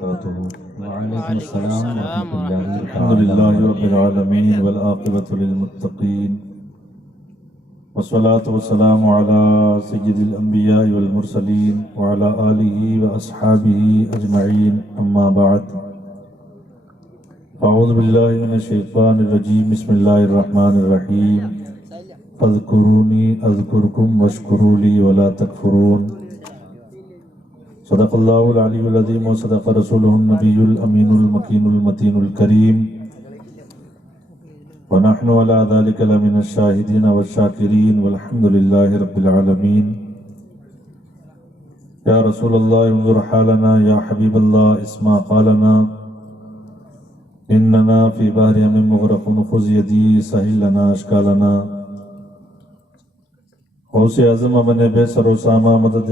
وبركاته. وعليكم السلام ورحمة الله الحمد لله رب العالمين والعاقبة للمتقين والصلاة والسلام على سيد الأنبياء والمرسلين وعلى آله وأصحابه أجمعين، أما بعد. أعوذ بالله من الشيطان الرجيم، بسم الله الرحمن الرحيم. فاذكروني أذكركم واشكروا لي ولا تكفرون. صدق الله العلي العظيم وصدق رسوله النبي الأمين المكين المتين الكريم، ونحن على ذلك لمن الشاهدين والشاكرين والحمد لله رب العالمين. يا رسول الله انظر حالنا، يا حبيب الله اسمع قالنا، إننا في بحر من مغرق خذ يدي سهل لنا أشكالنا. غوث اعظم امن بے سر و سامہ مدد،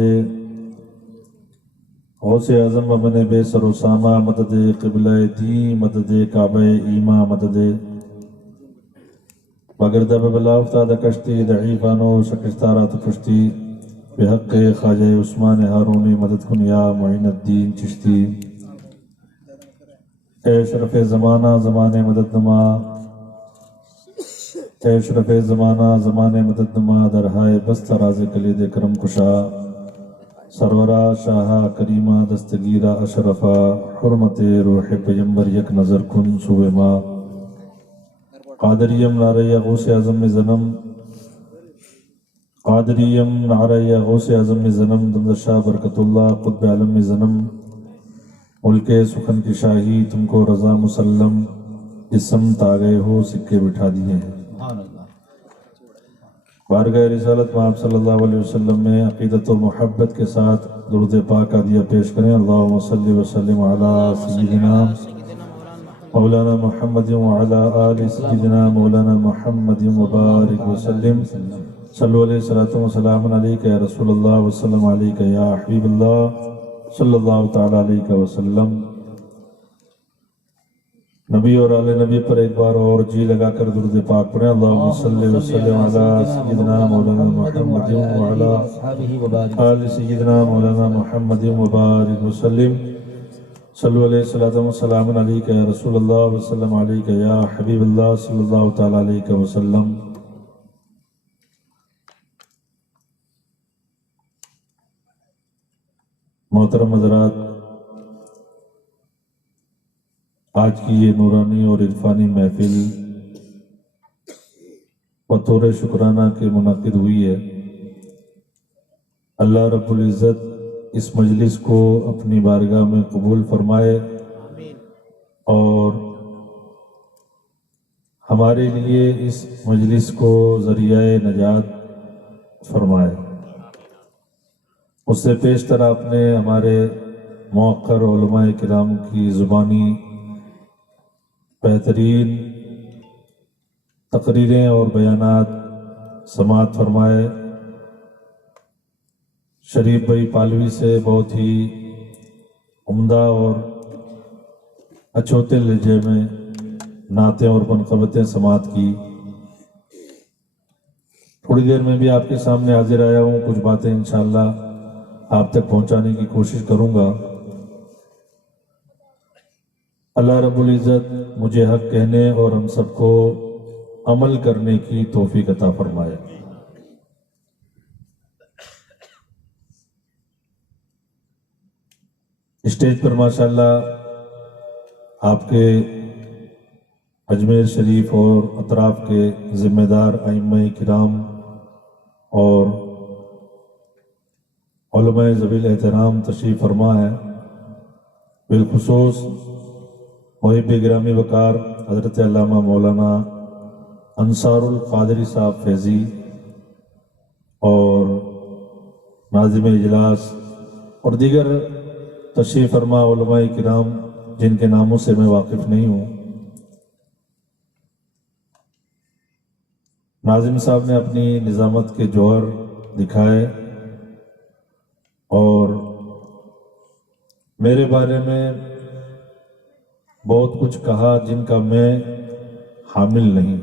غوث اعظم امن بے سر و سامہ مدد، قبلہ دی مدد، کعبہ ایماں مدد، بگردہ بلا افتاد کشتی، ضعیفانو شکستارات پشتی، بحق خواجہ عثمان ہارونی مدد کن یا معین الدین چشتی. اے شرف زمانہ زمانے مدد نما، اے شرف زمانہ زمانے مدد نما، درہائے بست راز کلید کرم کشا، سرورہ شاہا کریمہ دستگیرہ اشرفہ، حرمت روح پیمبر یک نظر کن سوئے ماں. قادریم نعرہ غوث اعظم زنم، قادریم نعرہ غوث اعظم زنم، دمد شاہ برکت اللہ قطب عالم زنم، ملک سخن کی شاہی تم کو رضا مسلم، جسم تاگئے ہو سکے بٹھا دیے ہیں. بارگاہ رسالت میں آپ صلی اللہ علیہ وسلم میں عقیدت و محبت کے ساتھ درود پاک عادیہ پیش کریں. اللہم صلی وسلم علی سیدنا مولانا محمد وعلی آل سیدنا مولانا محمد وبارک وسلم. صلو علیہ الصلوۃ والسلام علیک یا رسول اللہ وسلم علیک یا حبیب اللہ صلی اللہ تعالی علیہ وسلم. نبی اور آل نبی پر ایک بار اور جی لگا کر درود پاک پڑھیں. اللہم صلی وسلم علی سیدنا مولانا محمد وعلی آل سیدنا مولانا محمد وبارک وسلم. صلو علیہ الصلوۃ والسلام علیک یا رسول اللہ وسلم علیک یا حبیب اللہ صلی اللہ تعالی علیہ وسلم. محترم حضرات، آج کی یہ نورانی اور عرفانی محفل بطور شکرانہ کے منعقد ہوئی ہے. اللہ رب العزت اس مجلس کو اپنی بارگاہ میں قبول فرمائے اور ہمارے لیے اس مجلس کو ذریعہ نجات فرمائے. اس سے پیشتر آپ نے ہمارے موقر علماء کرام کی زبانی بہترین تقریریں اور بیانات سماعت فرمائے. شریف بھائی پالوی سے بہت ہی عمدہ اور اچھوتے لہجے میں نعتیں اور منقبتیں سماعت کی. تھوڑی دیر میں بھی آپ کے سامنے حاضر آیا ہوں، کچھ باتیں انشاءاللہ آپ تک پہنچانے کی کوشش کروں گا. اللہ رب العزت مجھے حق کہنے اور ہم سب کو عمل کرنے کی توفیق عطا فرمائے. اسٹیج پر ماشاءاللہ آپ کے اجمیر شریف اور اطراف کے ذمہ دار ائمہ کرام اور علماء ذوی الاحترام تشریف فرما ہے. بالخصوص محب گرامی وقار حضرت علامہ مولانا انصار القادری صاحب فیضی اور ناظم اجلاس اور دیگر تشریف فرما علماء کرام جن کے ناموں سے میں واقف نہیں ہوں. ناظم صاحب نے اپنی نظامت کے جوہر دکھائے اور میرے بارے میں بہت کچھ کہا جن کا میں حامل نہیں.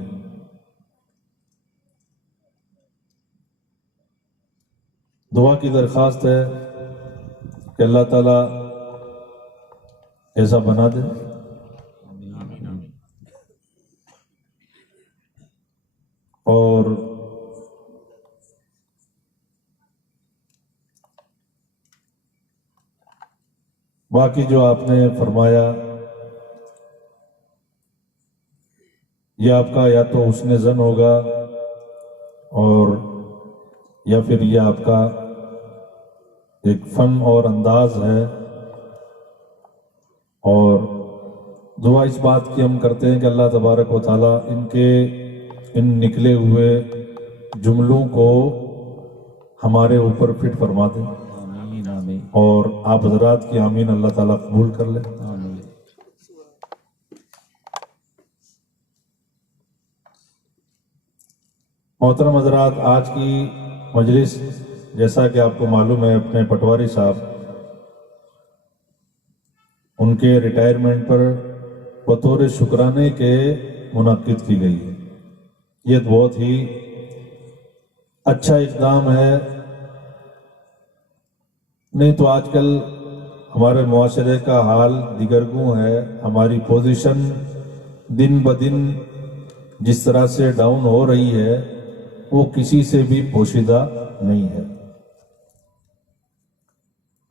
دعا کی درخواست ہے کہ اللہ تعالیٰ ایسا بنا دے. اور باقی جو آپ نے فرمایا یہ آپ کا یا تو حسن ظن ہوگا اور یا پھر یہ آپ کا ایک فن اور انداز ہے. اور دعا اس بات کی ہم کرتے ہیں کہ اللہ تبارک و تعالیٰ ان نکلے ہوئے جملوں کو ہمارے اوپر فٹ فرما دیں آمین آمین اور آپ حضرات کی آمین اللہ تعالیٰ قبول کر لیں. آمین. محترم حضرات، آج کی مجلس جیسا کہ آپ کو معلوم ہے اپنے پٹواری صاحب ان کے ریٹائرمنٹ پر بطور شکرانے کے منعقد کی گئی ہے. یہ بہت ہی اچھا اقدام ہے. نہیں تو آج کل ہمارے معاشرے کا حال دیگرگوں ہے. ہماری پوزیشن دن بدن جس طرح سے ڈاؤن ہو رہی ہے وہ کسی سے بھی پوشیدہ نہیں ہے.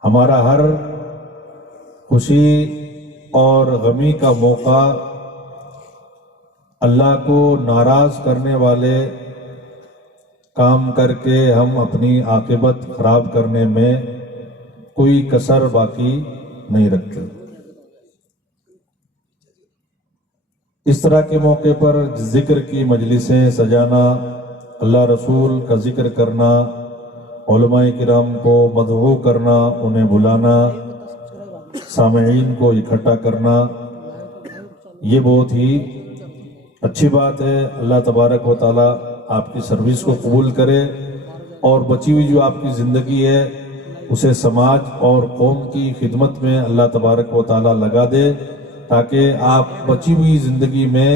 ہمارا ہر خوشی اور غمی کا موقع اللہ کو ناراض کرنے والے کام کر کے ہم اپنی عاقبت خراب کرنے میں کوئی کسر باقی نہیں رکھتے. اس طرح کے موقع پر ذکر کی مجلسیں سجانا، اللہ رسول کا ذکر کرنا، علماء کرام کو مدعو کرنا، انہیں بلانا، سامعین کو اکٹھا کرنا، یہ بہت ہی اچھی بات ہے. اللہ تبارک و تعالیٰ آپ کی سروس کو قبول کرے اور بچی ہوئی جو آپ کی زندگی ہے اسے سماج اور قوم کی خدمت میں اللہ تبارک و تعالیٰ لگا دے تاکہ آپ بچی ہوئی زندگی میں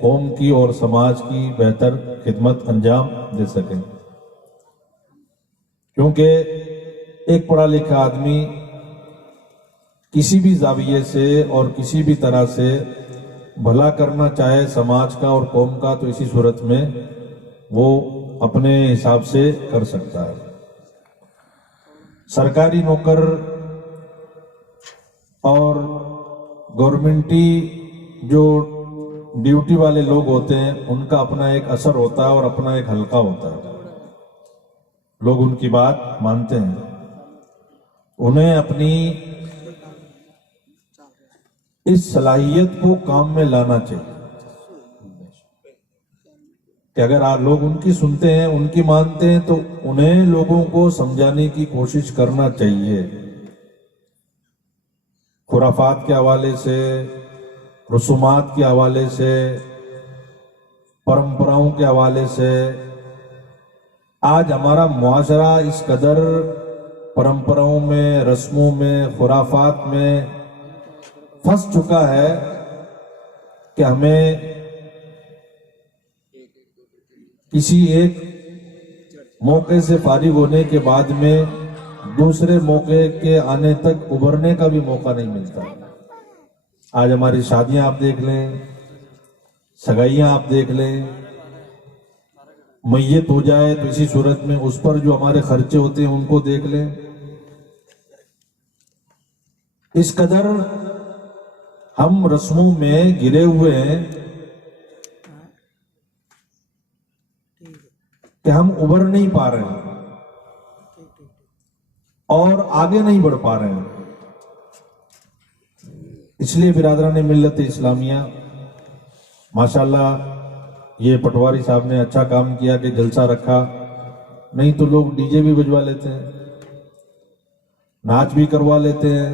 قوم کی اور سماج کی بہتر خدمت انجام دے سکیں. کیونکہ ایک پڑھا لکھا آدمی کسی بھی زاویے سے اور کسی بھی طرح سے بھلا کرنا چاہے سماج کا اور قوم کا تو اسی صورت میں وہ اپنے حساب سے کر سکتا ہے. سرکاری نوکر اور گورنمنٹی جو ڈیوٹی والے لوگ ہوتے ہیں ان کا اپنا ایک اثر ہوتا ہے اور اپنا ایک حلقہ ہوتا ہے. لوگ ان کی بات مانتے ہیں. انہیں اپنی اس صلاحیت کو کام میں لانا چاہیے کہ اگر آپ لوگ ان کی سنتے ہیں، ان کی مانتے ہیں تو انہیں لوگوں کو سمجھانے کی کوشش کرنا چاہیے. خرافات کے حوالے سے، رسومات کے حوالے سے، پرمپراؤں کے حوالے سے آج ہمارا معاشرہ اس قدر پرمپراؤں میں، رسموں میں، خرافات میں پھنس چکا ہے کہ ہمیں کسی ایک موقع سے فارغ ہونے کے بعد میں دوسرے موقع کے آنے تک ابھرنے کا بھی موقع نہیں ملتا. آج ہماری شادیاں آپ دیکھ لیں، سگائیاں آپ دیکھ لیں، میت ہو جائے تو اسی صورت میں اس پر جو ہمارے خرچے ہوتے ہیں ان کو دیکھ لیں. اس قدر ہم رسموں میں گرے ہوئے ہیں کہ ہم ابھر نہیں پا رہے ہیں اور آگے نہیں بڑھ پا رہے ہیں. اس لیے برادران ملت اسلامیہ ماشاءاللہ یہ پٹواری صاحب نے اچھا کام کیا کہ جلسہ رکھا. نہیں تو لوگ ڈی جے بھی بجوا لیتے ہیں، ناچ بھی کروا لیتے ہیں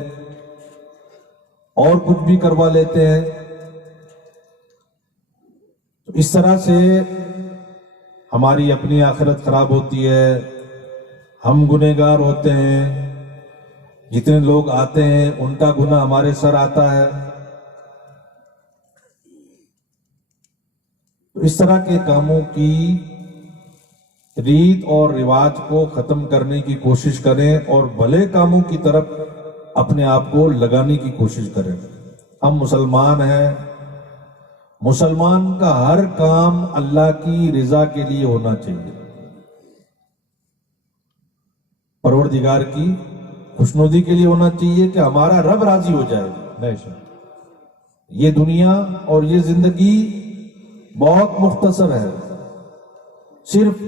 اور کچھ بھی کروا لیتے ہیں. تو اس طرح سے ہماری اپنی آخرت خراب ہوتی ہے، ہم گنہگار ہوتے ہیں. جتنے لوگ آتے ہیں ان کا گناہ ہمارے سر آتا ہے. تو اس طرح کے کاموں کی ریت اور رواج کو ختم کرنے کی کوشش کریں اور بھلے کاموں کی طرف اپنے آپ کو لگانے کی کوشش کریں. ہم مسلمان ہیں، مسلمان کا ہر کام اللہ کی رضا کے لیے ہونا چاہیے، پروردگار کی خوشنودی کے لیے ہونا چاہیے کہ ہمارا رب راضی ہو جائے۔ یہ دنیا اور یہ زندگی بہت مختصر ہے، صرف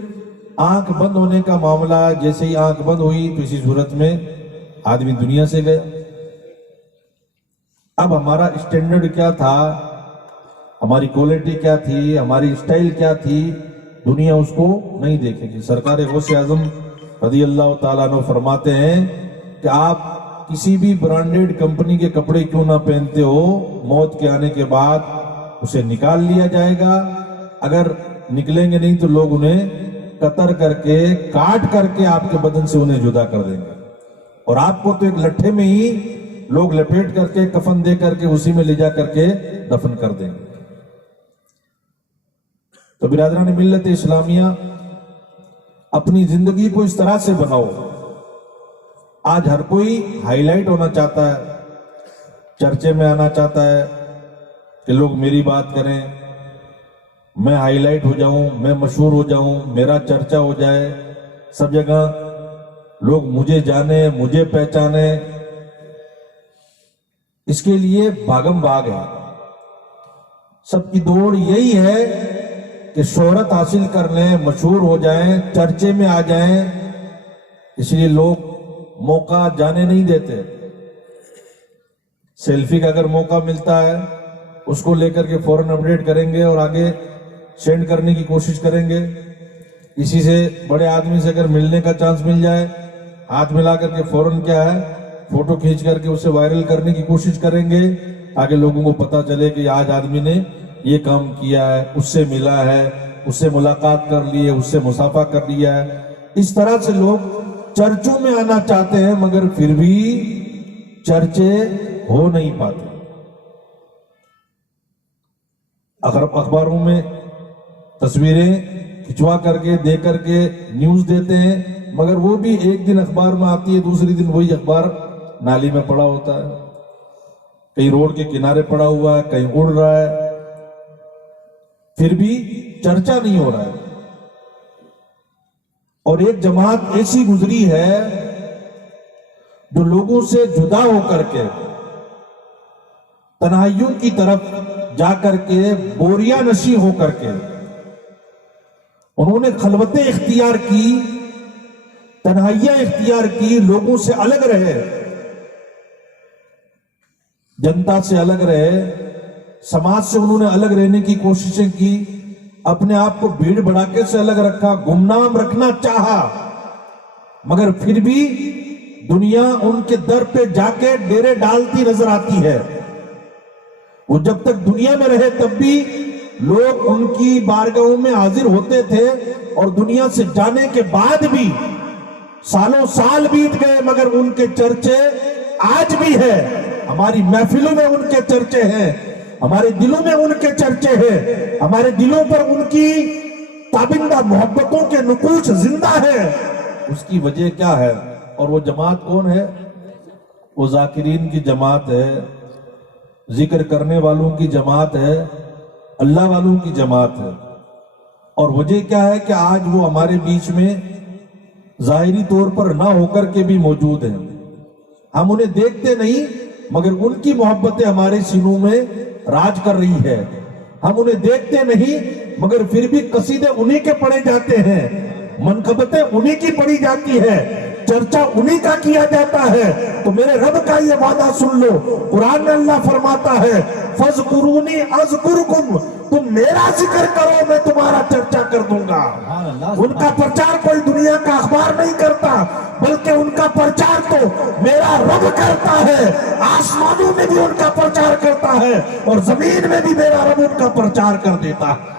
آنکھ بند ہونے کا معاملہ ہے، جیسے ہی آنکھ بند ہوئی تو اسی صورت میں آدمی دنیا سے گیا۔ اب ہمارا اسٹینڈرڈ کیا تھا، ہماری کوالٹی کیا تھی، ہماری اسٹائل کیا تھی، دنیا اس کو نہیں دیکھے گی۔ سرکار غوث اعظم رضی اللہ تعالیٰ عنہ فرماتے ہیں کہ آپ کسی بھی برانڈیڈ کمپنی کے کپڑے کیوں نہ پہنتے ہو، موت کے آنے کے بعد اسے نکال لیا جائے گا، اگر نکلیں گے نہیں تو لوگ انہیں قطر کر کے کاٹ کر کے آپ کے بدن سے انہیں جدا کر دیں گے، اور آپ کو تو ایک لٹھے میں ہی لوگ لپیٹ کر کے کفن دے کر کے اسی میں لے جا کر کے دفن کر دیں گے۔ تو برادران ملت اسلامیہ، اپنی زندگی کو اس طرح سے بناؤ۔ آج ہر کوئی ہائی لائٹ ہونا چاہتا ہے، چرچے میں آنا چاہتا ہے کہ لوگ میری بات کریں، میں ہائی لائٹ ہو جاؤں، میں مشہور ہو جاؤں، میرا چرچا ہو جائے، سب جگہ لوگ مجھے جانے، مجھے پہچانے۔ اس کے لیے بھاگم بھاگ ہے، سب کی دوڑ یہی ہے کہ شہرت حاصل کر لیں، مشہور ہو جائیں، چرچے میں آ جائیں۔ اس لیے لوگ موقع جانے نہیں دیتے۔ سیلفی کا اگر موقع ملتا ہے اس کو لے کر کے فوراً اپڈیٹ کریں گے اور آگے سینڈ کرنے کی کوشش کریں گے۔ کسی سے بڑے آدمی سے اگر ملنے کا چانس مل جائے، ہاتھ ملا کر کے فوراً کیا ہے، فوٹو کھینچ کر کے اسے وائرل کرنے کی کوشش کریں گے تاکہ لوگوں کو پتا چلے کہ آج آدمی نے یہ کام کیا ہے، اس سے ملا ہے، اس سے ملاقات کر لی ہے، اس سے مصافحہ کر لیا ہے۔ اس طرح سے لوگ چرچوں میں آنا چاہتے ہیں مگر پھر بھی چرچے ہو نہیں پاتے۔ اخباروں میں تصویریں کھچوا کر کے دے کر کے نیوز دیتے ہیں، مگر وہ بھی ایک دن اخبار میں آتی ہے، دوسری دن وہی اخبار نالی میں پڑا ہوتا ہے، کہیں روڈ کے کنارے پڑا ہوا ہے، کہیں اڑ رہا ہے، پھر بھی چرچا نہیں ہو رہا ہے۔ اور ایک جماعت ایسی گزری ہے جو لوگوں سے جدا ہو کر کے تنہائیوں کی طرف جا کر کے بوریا نشی ہو کر کے انہوں نے خلوتیں اختیار کی، تنہائیاں اختیار کی، لوگوں سے الگ رہے، جنتا سے الگ رہے، سماج سے انہوں نے الگ رہنے کی کوششیں کی، اپنے آپ کو بھیڑ بھڑاکے سے الگ رکھا، گمنام رکھنا چاہا، مگر پھر بھی دنیا ان کے در پہ جا کے ڈیرے ڈالتی نظر آتی ہے۔ وہ جب تک دنیا میں رہے تب بھی لوگ ان کی بارگاہوں میں حاضر ہوتے تھے، اور دنیا سے جانے کے بعد بھی سالوں سال بیت گئے مگر ان کے چرچے آج بھی ہیں۔ ہماری محفلوں میں ان کے چرچے ہیں، ہمارے دلوں میں ان کے چرچے ہیں، ہمارے دلوں پر ان کی تابندہ محبتوں کے نقوش زندہ ہیں۔ اس کی وجہ کیا ہے؟ اور وہ جماعت کون ہے؟ وہ ذاکرین کی جماعت ہے، ذکر کرنے والوں کی جماعت ہے، اللہ والوں کی جماعت ہے۔ اور وجہ کیا ہے کہ آج وہ ہمارے بیچ میں ظاہری طور پر نہ ہو کر کے بھی موجود ہیں۔ ہم انہیں دیکھتے نہیں مگر ان کی محبتیں ہمارے سینوں میں راج کر رہی ہے۔ ہم انہیں دیکھتے نہیں مگر پھر بھی قصیدے انہی کے پڑھے جاتے ہیں، منقبتیں انہی کی پڑھی جاتی ہے، چرچا انہی کا کیا جاتا ہے۔ تو میرے رب کا یہ وعدہ سن لو، قرآن میں اللہ فرماتا ہے فَاذْكُرُونِي أَذْكُرْكُمْ، تم میرا ذکر کرو میں تمہارا چرچا کر دوں گا۔ ان کا پرچار کوئی دنیا کا اخبار نہیں کرتا بلکہ ان کا پرچار تو میرا رب کرتا ہے۔ آسمانوں میں بھی ان کا پرچار کرتا ہے اور زمین میں بھی میرا رب ان کا پرچار کر دیتا ہے۔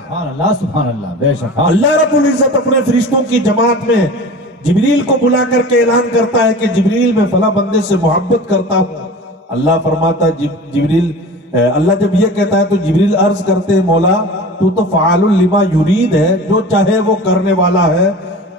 سبحان اللہ، بے شک اللہ رب العزت اپنے فرشتوں کی جماعت میں جبریل کو بلا کر کے اعلان کرتا ہے کہ جبریل میں فلاں بندے سے محبت کرتا ہوں۔ اللہ فرماتا ہے جبریل، اللہ جب یہ کہتا ہے تو جبریل عرض کرتے ہیں مولا تو فعال لما یرید ہے، جو چاہے وہ کرنے والا ہے،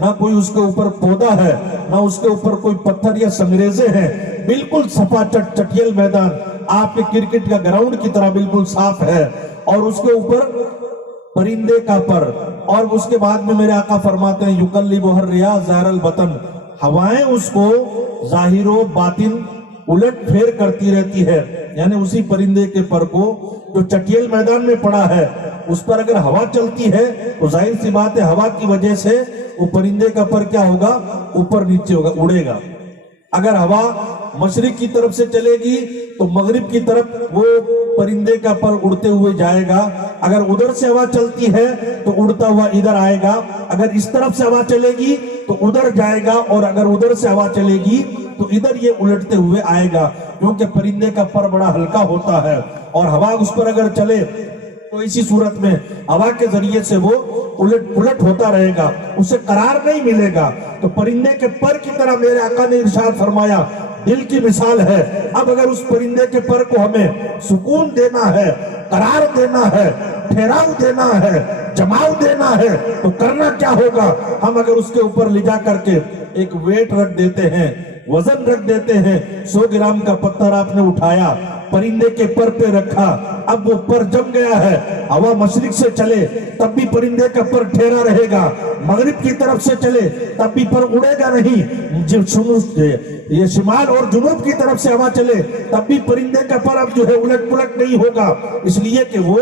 نہ کوئی اس کے اوپر پودا ہے، نہ اس کے اوپر کوئی پتھر یا سنگریزے ہیں، بالکل صفا چٹیل میدان آپ کے کرکٹ کا گراؤنڈ کی طرح بالکل صاف ہے، اور اس کے اوپر پرندے کا پر، اور اس کے بعد میں میرے آقا فرماتے ہیں یقلبہ الرِّیاح ظاہر البطن، ہوائیں اس کو ظاہر و باطن الٹ پھیر کرتی رہتی ہے، یعنی اسی پرندے کے پر کو جو چٹیل میدان میں پڑا ہے اس پر اگر ہوا چلتی ہے تو ظاہر سی بات ہے ہوا کی وجہ سے وہ پرندے کا پر کیا ہوگا، اوپر نیچے ہوگا، اڑے گا۔ اگر ہوا مشرق کی طرف سے چلے گی تو مغرب کی طرف وہ پرندے کا پر اڑتے ہوئے جائے گا، اگر ادھر سے ہوا چلتی ہے تو اڑتا ہوا ادھر آئے گا، اگر اس طرف سے ہوا چلے گی تو ادھر جائے گا، اور اگر ادھر سے ہوا چلے گی تو ادھر یہ الٹتے ہوئے آئے گا، کیونکہ پرندے کا پر بڑا ہلکا ہوتا ہے، اور ہوا اس پر اگر چلے تو اسی صورت میں ہوا کے ذریعے سے وہ الٹ ہوتا رہے گا، اسے قرار نہیں ملے گا۔ تو پرندے کے پر کی طرح میرے آقا نے ارشاد فرمایا دل کی مثال ہے۔ اب اگر اس پرندے کے پر کو ہمیں سکون دینا ہے، قرار دینا ہے، ٹھہراؤ دینا ہے، جماؤ دینا ہے تو کرنا کیا ہوگا؟ ہم اگر اس کے اوپر لے جا کر کے ایک ویٹ رکھ دیتے ہیں، وزن رکھ دیتے ہیں، 100 گرام کا پتھر آپ نے اٹھایا، پرندے کے پر پہ رکھا، اب وہ پر جم گیا ہے، ہوا مشرق سے چلے تب بھی پرندے کا پر ٹھہرا رہے گا، مغرب کی طرف سے چلے تب بھی پر اڑے گا نہیں، یہ شمال اور جنوب کی طرف سے ہوا چلے تب بھی پرندے کا پر اب جو ہے الٹ پلٹ نہیں ہوگا، اس لیے کہ وہ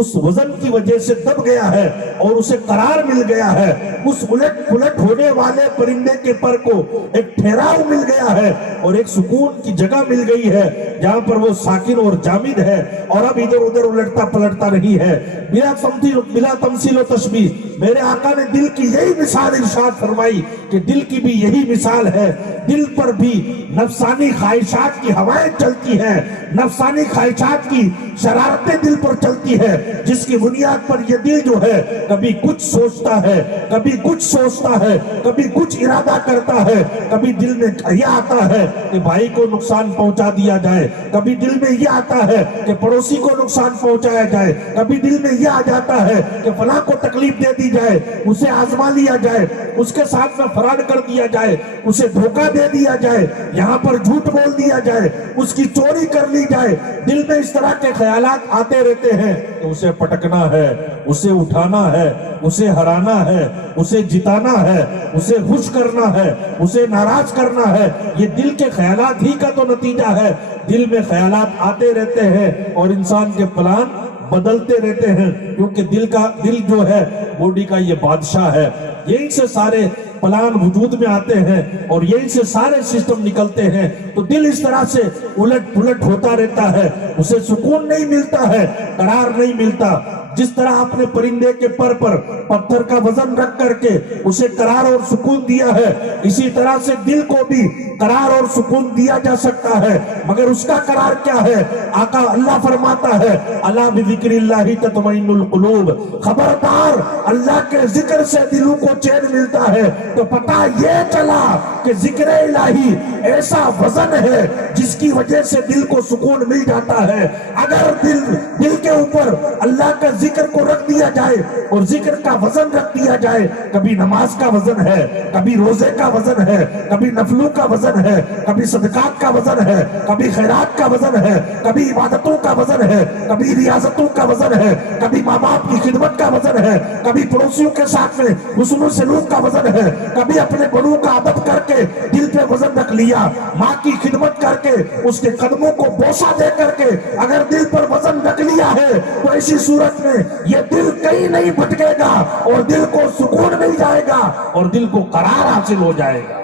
اس وزن کی وجہ سے دب گیا ہے اور اسے قرار مل گیا ہے۔ اس الٹ پلٹ ہونے والے پرندے کے پر کو ایک ٹھہراؤ مل گیا ہے اور ایک سکون کی جگہ مل گئی ہے جہاں پر وہ ساکن اور جامد ہے، اور اب ادھر ادھر الٹتا پلٹتا نہیں ہے۔ بلا تمثیل و تشبیہ میرے آقا نے دل کی یہی مثال ارشاد فرمائی کہ دل کی بھی یہی مثال ہے، دل پر بھی نفسانی خواہشات کی ہوائیں چلتی ہیں، نفسانی خواہشات کی شرارتیں دل پر چلتی ہے، جس کی بنیاد پر یہ دل جو ہے کبھی کچھ سوچتا ہے، کبھی کچھ سوچتا ہے، کبھی کچھ ارادہ کرتا ہے، کبھی دل میں یہ آتا ہے کہ بھائی کو نقصان پہنچا دیا جائے، کبھی دل میں یہ آتا ہے کہ پڑوسی کو نقصان پہنچایا جائے، کبھی دل میں یہ آ جاتا ہے کہ فلاں کو تکلیف دے دی جائے، اسے آزما لیا جائے، اس کے ساتھ میں فراڈ کر دیا جائے، اسے دھوکہ دے دیا جائے، یہاں پر جھوٹ بول دیا جائے، اس کی چوری کر لی جائے، دل میں اس طرح کے خیالات آتے رہتے ہیں تو اسے پٹکنا ہے، اسے اٹھانا ہے، اسے ہرانا ہے، اسے جتانا ہے، اسے خوش کرنا ہے، اسے ناراض کرنا ہے۔ یہ دل کے خیالات ہی کا تو نتیجہ ہے، دل میں خیالات آتے رہتے ہیں اور انسان کے پلان بدلتے رہتے ہیں، کیونکہ دل جو ہے باڈی کا یہ بادشاہ ہے، یہیں سے سارے پلان وجود میں آتے ہیں اور یہیں سے سارے سسٹم نکلتے ہیں۔ تو دل اس طرح سے الٹ پلٹ ہوتا رہتا ہے، اسے سکون نہیں ملتا ہے، قرار نہیں ملتا۔ جس طرح آپ نے پرندے کے پر پتھر کا وزن رکھ کر کے اسے قرار اور سکون دیا ہے، اسی طرح سے دل کو بھی قرار اور سکون دیا جا سکتا ہے، مگر اس کا قرار کیا ہے؟ آقا اللہ فرماتا ہے الا بذکر اللہ تطمئن القلوب، خبردار اللہ کے ذکر سے دلوں کو چین ملتا ہے۔ تو پتہ یہ چلا کہ ذکر الہی ایسا وزن ہے جس کی وجہ سے دل کو سکون مل جاتا ہے۔ اگر دل کے اوپر اللہ کا ذکر کو رکھ دیا جائے اور ذکر کا وزن رکھ دیا جائے، کبھی نماز کا وزن ہے، کبھی روزے کا وزن ہے، کبھی نفلوں کا وزن ہے، کبھی صدقات کا وزن ہے، کبھی خیرات کا وزن ہے، کبھی عبادتوں کا وزن ہے، کبھی ریاضتوں کا وزن ہے، کبھی ماں باپ کی خدمت کا وزن ہے، کبھی پڑوسیوں کے ساتھ میں حسن و سلوک کا وزن ہے، کبھی اپنے بڑوں کا ادب کر کے دل پہ وزن رکھ لیا، ماں کی خدمت کر کے اس کے قدموں کو بوسہ دے کر کے اگر دل پر وزن رکھ لیا ہے تو ایسی صورت میں یہ دل کہیں نہیں بھٹکے گا اور دل کو سکون مل جائے گا اور دل کو قرار حاصل ہو جائے گا۔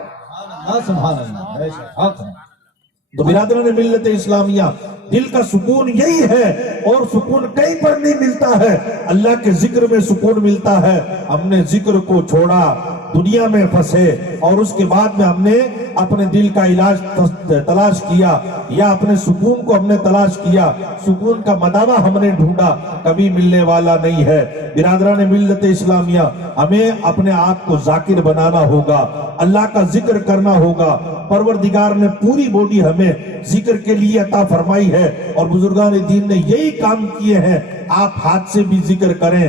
سبحان اللہ، بے شک حق ہے۔ تو برادران ملت اسلامیہ، دل کا سکون یہی ہے اور سکون کہیں پر نہیں ملتا ہے، اللہ کے ذکر میں سکون ملتا ہے۔ ہم نے ذکر کو چھوڑا، دنیا میں پھنسے اور اس کے بعد میں ہم نے اپنے دل کا علاج تلاش کیا یا اپنے سکون کو ہم نے تلاش کیا، سکون کا مداوع ہم نے ڈھونڈا، کبھی ملنے والا نہیں ہے۔ برادران ملت اسلامیہ، ہمیں اپنے آپ کو ذاکر بنانا ہوگا، اللہ کا ذکر کرنا ہوگا۔ پروردگار نے پوری باڈی ہمیں ذکر کے لیے عطا فرمائی ہے اور بزرگان دین نے یہی کام کیے ہیں۔ آپ ہاتھ سے بھی ذکر کریں،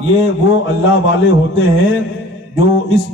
یہ وہ اللہ والے ہوتے ہیں جو اس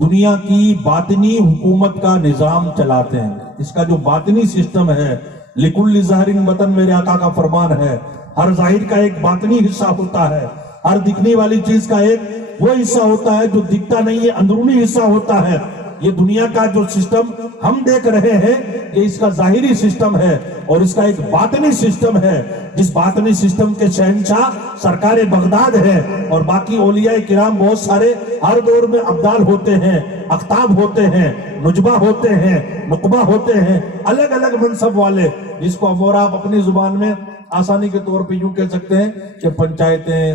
دنیا کی باطنی حکومت کا نظام چلاتے ہیں. اس کا جو باطنی سسٹم ہے، لِكُلِّ ظَاهِرٍ وطن میرے آقا کا فرمان ہے، ہر ظاہر کا ایک باطنی حصہ ہوتا ہے، ہر دکھنے والی چیز کا ایک وہ حصہ ہوتا ہے جو دکھتا نہیں ہے، اندرونی حصہ ہوتا ہے. یہ دنیا کا جو سسٹم ہم دیکھ رہے ہیں یہ اس کا ظاہری سسٹم ہے، اور اس کا ایک باطنی سسٹم ہے، جس باطنی سسٹم کے شہنشاہ سرکار بغداد ہے. اور باقی اولیاء کرام بہت سارے ہر دور میں ابدال ہوتے ہیں، اقطاب ہوتے ہیں، نجبہ ہوتے ہیں، نقبہ ہوتے ہیں، الگ الگ منصب والے، جس کو اب اور آپ اپنی زبان میں آسانی کے طور پہ یوں کہہ سکتے ہیں کہ پنچایتیں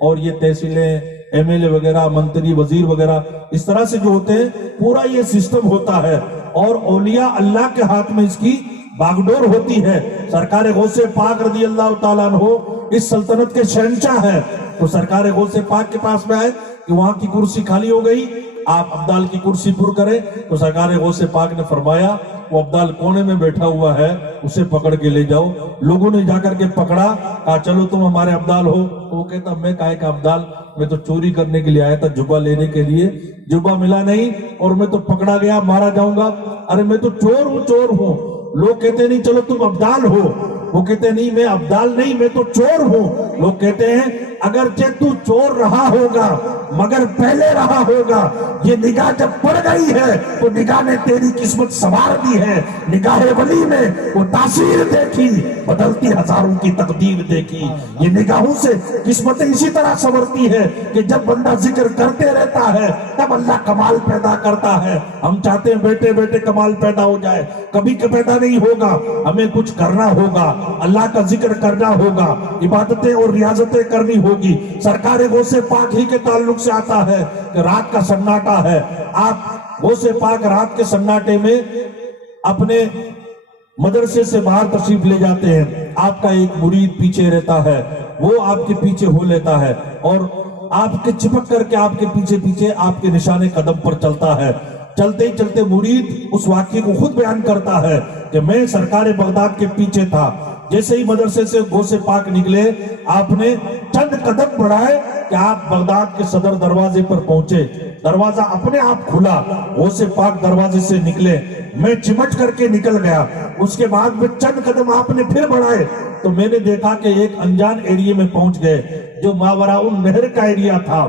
اور یہ تحصیلیں، ایم ایل اے وغیرہ، منتری، وزیر وغیرہ، اس طرح سے جو ہوتے ہیں پورا یہ سسٹم ہوتا ہے. اور اولیاء اللہ کے ہاتھ میں اس کی باغڈور ہوتی ہے. سرکار غوث پاک رضی اللہ تعالیٰ عنہ اس سلطنت کے شہنشاہ ہے. تو سرکار غوث پاک کے پاس میں آئے کہ وہاں کی کرسی خالی ہو گئی، آپ ابدال کی کرسی پر کریں. تو سرکار غوث پاک نے فرمایا وہ ابدال کونے میں بیٹھا ہوا ہے، اسے پکڑ کے لے جاؤ. لوگوں نے جا کر کے پکڑا، کہا چلو تم ہمارے ابدال ہو. وہ کہتا میں کائے کا ابدال، میں تو چوری کرنے کے لیے آیا تھا، جبہ لینے کے لیے، جبہ ملا نہیں اور میں تو پکڑا گیا، مارا جاؤں گا. ارے میں تو چور ہوں. لوگ کہتے نہیں چلو تم ابدال ہو. وہ کہتے نہیں میں ابدال نہیں، میں تو چور ہوں. لوگ کہتے ہیں اگرچہ تو چور رہا ہوگا مگر پہلے رہا ہوگا. یہ نگاہ جب پڑ گئی ہے تو نگاہ نے تیری قسمت سنوار دی ہے. نگاہ ولی میں وہ تاثیر دیکھی، بدلتی ہزاروں کی تقدیر دیکھی. یہ نگاہوں سے قسمتیں اسی طرح سنورتی ہے کہ جب بندہ ذکر کرتے رہتا ہے تب اللہ کمال پیدا کرتا ہے. ہم چاہتے ہیں بیٹے بیٹے کمال پیدا ہو جائے، کبھی پیدا نہیں ہوگا. ہمیں کچھ کرنا ہوگا، اللہ کا ذکر کرنا ہوگا، عبادتیں اور ریاضتیں کرنی ہوگی. سرکار غوث پاک ہی کے تعلق سے آتا ہے کہ رات کا سناٹا ہے. آپ غوث پاک رات کے سناٹے میں اپنے مدرسے سے باہر تشریف لے جاتے ہیں. آپ کا ایک مرید پیچھے رہتا ہے، وہ آپ کے پیچھے ہو لیتا ہے اور آپ کے چپک کر کے آپ کے پیچھے پیچھے آپ کے نشانے قدم پر چلتا ہے. چلتے ہی چلتے مرید اس واقعے کو خود بیان کرتا ہے کہ میں سرکار بغداد کے پیچھے تھا. جیسے ہی مدرسے سے غوث پاک نکلے، آپ نے چند قدم بڑھائے کہ آپ بغداد کے صدر دروازے پر پہنچے. دروازہ اپنے آپ کھلا، غوث پاک دروازے سے نکلے، میں چمٹ کر کے نکل گیا. اس کے بعد میں چند قدم آپ نے پھر بڑھائے تو میں نے دیکھا کہ ایک انجان ایریے میں پہنچ گئے جو ماوراء النہر کا ایریا تھا.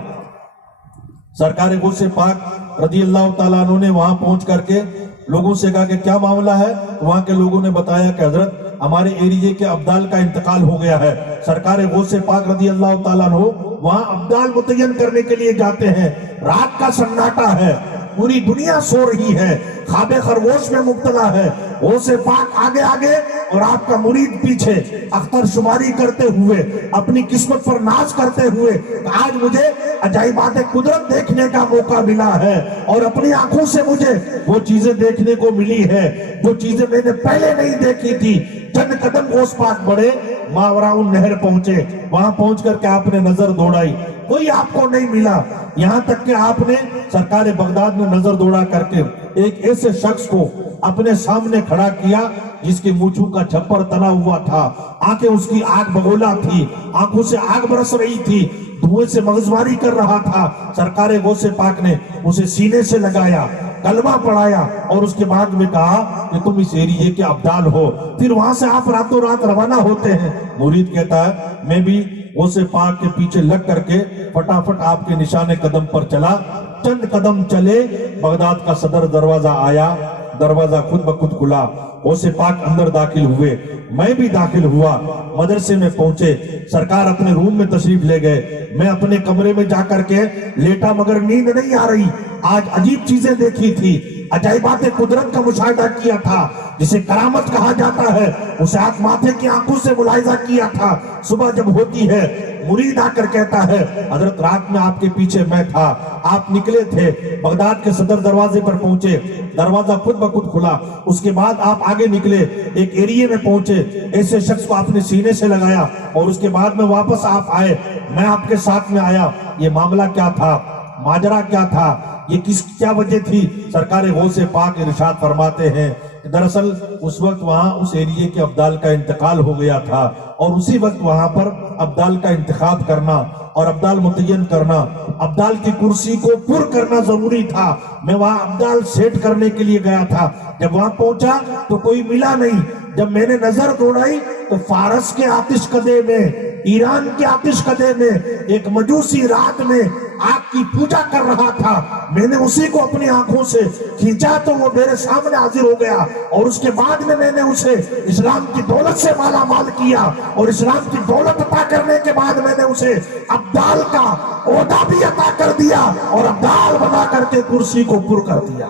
سرکار غوث پاک رضی اللہ تعالیٰ عنہ نے وہاں پہنچ کر کے لوگوں سے کہا کہ کیا معاملہ ہے. وہاں کے لوگوں نے بتایا کہ حضرت ہمارے ایریے کے ابدال کا انتقال ہو گیا ہے. سرکار غوث پاک رضی اللہ تعالیٰ عنہ وہاں ابدال متعین کرنے کے لیے جاتے ہیں. رات کا سناٹا ہے، پوری دنیا سو رہی ہے، خواب خرگوش میں مبتلا ہے. غوث پاک آگے آگے اور آپ کا مرید پیچھے، اختر شماری کرتے ہوئے، اپنی قسمت پر ناز کرتے ہوئے آج مجھے عجائبات قدرت دیکھنے کا موقع ملا ہے اور اپنی آنکھوں سے مجھے وہ چیزیں دیکھنے کو ملی ہے جو چیزیں میں نے پہلے نہیں دیکھی تھی. چند قدم غوث پاک بڑھے، ماوراء النہر پہنچے. وہاں پہنچ کر کے آپ نے نظر دوڑائی، کوئی آپ کو نہیں ملا. یہاں تک کہ آپ نے سرکار بغداد میں نظر دوڑا کر کے ایک ایسے شخص کو اپنے سامنے کھڑا کیا جس کے مونچھوں کا چھپر تنا ہوا تھا، آنکھیں اس کی آگ بگولا تھی، آنکھوں سے آگ برس رہی تھی، دھوئیں سے مغزماری کر رہا تھا. سرکار غوث پاک نے اسے سینے سے لگایا، کلمہ پڑھایا اور اس کے بعد میں کہا کہ تم اس ایریے کے ابدال ہو. پھر وہاں سے آپ راتوں رات روانہ ہوتے ہیں. مرید کہتا ہے میں بھی غوث پاک کے پیچھے لگ کر کے فٹافٹ آپ کے نشانے قدم پر چلا. چند قدم چلے، بغداد کا صدر دروازہ آیا، دروازہ خود بخود کھلا. غوث پاک اندر داخل ہوئے، میں بھی داخل ہوا. مدرسے میں پہنچے، سرکار اپنے روم میں تشریف لے گئے. میں اپنے کمرے میں جا کر کے لیٹا مگر نیند نہیں آ رہی. آج عجیب چیزیں دیکھی تھی، عجائبات قدرت کا مشاہدہ کیا تھا جسے کرامت کہا جاتا ہے. اسے آپ ماتھے کی آنکھوں سے ملاحظہ کیا تھا. صبح جب ہوتی ہے مرید آ کر کہتا ہے حضرت رات میں آپ کے پیچھے میں تھا، آپ نکلے تھے، بغداد کے صدر دروازے پر پہنچے، دروازہ خود بخود کھلا. اس کے بعد آپ آگے نکلے، ایک ایریے میں پہنچے، ایسے شخص کو آپ نے سینے سے لگایا اور اس کے بعد میں واپس آپ آئے، میں آپ کے ساتھ میں آیا. یہ معاملہ کیا تھا، ماجرا کیا تھا، یہ کیا وجہ تھی؟ سرکار غوث پاک ارشاد فرماتے ہیں کہ دراصل اس وقت وہاں اس ایریے کے ابدال کا انتقال ہو گیا تھا اور اسی وقت وہاں پر ابدال کا انتخاب کرنا اور ابدال متعین کرنا، ابدال کی کرسی کو پر کرنا ضروری تھا۔ میں وہاں ابدال سیٹ کرنے کے لیے گیا تھا، جب وہاں پہنچا تو کوئی ملا نہیں۔ جب میں نے نظر دوڑائی تو فارس کے آتش کدے میں، ایران کے آتش کدے میں ایک مجوسی رات میں آگ کی پوجا کر رہا تھا۔ میں نے اسی کو اپنی آنکھوں سے کھینچا تو وہ میرے سامنے حاضر ہو گیا، اور اس کے بعد میں نے اسے اسلام کی دولت سے مالا مال کیا، اور اسلام کی دولت عطا کرنے کے بعد میں نے اسے ابدال کا عہدہ بھی عطا کر دیا، اور ابدال بنا کر کے کرسی کو پر کر دیا۔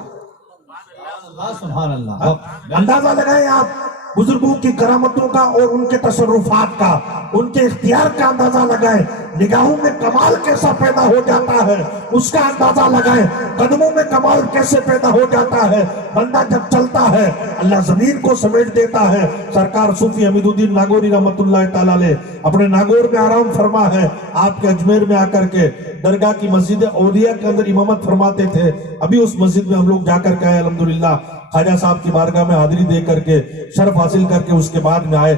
سبحان اللہ۔ اندازہ لگائیں آپ بزرگوں کی کرامتوں کا اور ان کے تصرفات کا، ان کے اختیار کا اندازہ لگائیں، نگاہوں میں کمال کیسا پیدا ہو جاتا ہے اس کا اندازہ لگائیں، قدموں میں کمال کیسے پیدا ہو جاتا ہے۔ بندہ جب چلتا ہے اللہ زمین کو سمیٹ دیتا ہے۔ سرکار صوفی حمید الدین ناگوری رحمت اللہ تعالیٰ علیہ اپنے ناگور میں آرام فرما ہے، آپ کے اجمیر میں آ کر کے درگاہ کی مسجد اولیاء کے اندر امامت فرماتے تھے۔ ابھی اس مسجد میں ہم لوگ جا کر کے آئے الحمدللہ، خواجہ صاحب کی بارگاہ میں حاضری دے کر کے شرف حاصل کر کے اس کے بعد میں آئے۔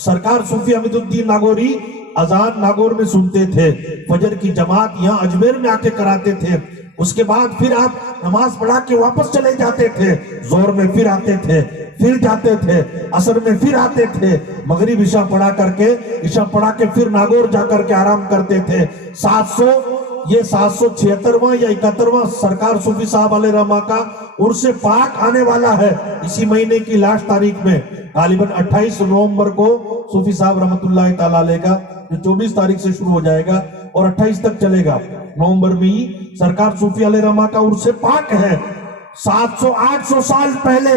سرکار صوفی حمید الدین ناگوری اذان ناگور میں سنتے تھے، فجر کی جماعت یہاں اجمیر میں آ کے کراتے تھے، اس کے بعد پھر آپ نماز پڑھا کے واپس چلے جاتے تھے، زور میں پھر آتے تھے، پھر جاتے تھے، عصر میں پھر آتے تھے، مغرب عشاء پڑھا کر کے عشاء پڑھا کے پھر ناگور جا کر کے آرام کرتے تھے۔ 776واں یا 71واں سرکار صوفی صاحب علیہ رحمہ کا عرس پاک آنے والا ہے اسی مہینے کی لاسٹ تاریخ میں، غالباً 28 نومبر کو صوفی صاحب رحمت اللہ تعالیٰ علیہ کا جو 24 تاریخ سے شروع ہو جائے گا اور 28 تک چلے گا، نومبر میں ہی سرکار صوفی علیہ رحمہ کا عرس پاک ہے۔ 700-800 سال پہلے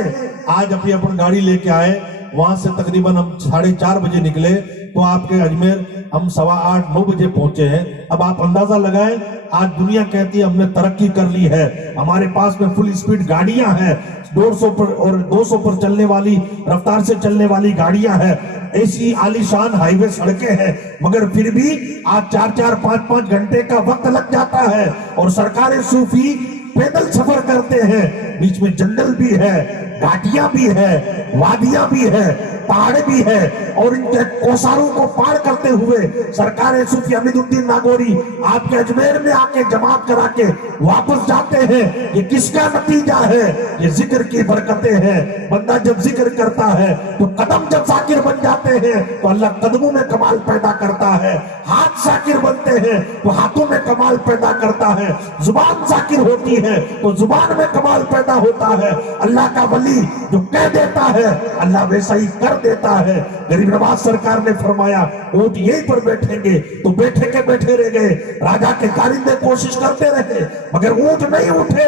آج اپنی گاڑی لے کے آئے، وہاں سے تقریباً ہم 4:30 بجے نکلے تو آپ کے اجمیر ہم 8:15-9 بجے پہنچے ہیں۔ اب آپ اندازہ لگائیں، آج دنیا کہتی ہے ہم نے ترقی کر لی ہے، ہمارے پاس میں فل اسپیڈ گاڑیاں ہیں، 150 پر اور 200 پر چلنے والی رفتار سے چلنے والی گاڑیاں ہیں، ایسی عالی شان ہائی وے سڑکیں ہیں، مگر پھر بھی آج 4-5 گھنٹے کا وقت لگ جاتا ہے، اور سرکار صوفی پیدل سفر کرتے ہیں، بیچ میں جنگل بھی ہے، گھاٹیاں بھی ہے، وادیاں بھی ہے، پہاڑ بھی ہے، اور ان کے کوساروں کو پار کرتے ہوئے سرکار صوفی حمید الدین ناگوری آپ کے اجمیر میں آ کے جماعت کرا کے واپس جاتے ہیں۔ یہ کس کا نتیجہ ہے؟ یہ ذکر کی برکتیں ہیں۔ بندہ جب ذکر کرتا ہے تو قدم جب ذاکر بن جاتے ہیں تو اللہ قدموں میں کمال پیدا کرتا ہے، ہاتھ ذاکر بنتے ہیں تو ہاتھوں میں کمال پیدا کرتا ہے، زبان ذاکر ہوتی ہے تو زبان میں کمال پیدا ہوتا ہے۔ اللہ کا ولی جو کہہ دیتا ہے اللہ ویسا ہی کر دیتا ہے۔ غریب نواز سرکار نے فرمایا اونٹ یہیں پر بیٹھیں گے تو بیٹھے کے بیٹھے رہ گئے، راجا کے کارندے کوشش کرتے رہے مگر اونٹ نہیں اٹھے۔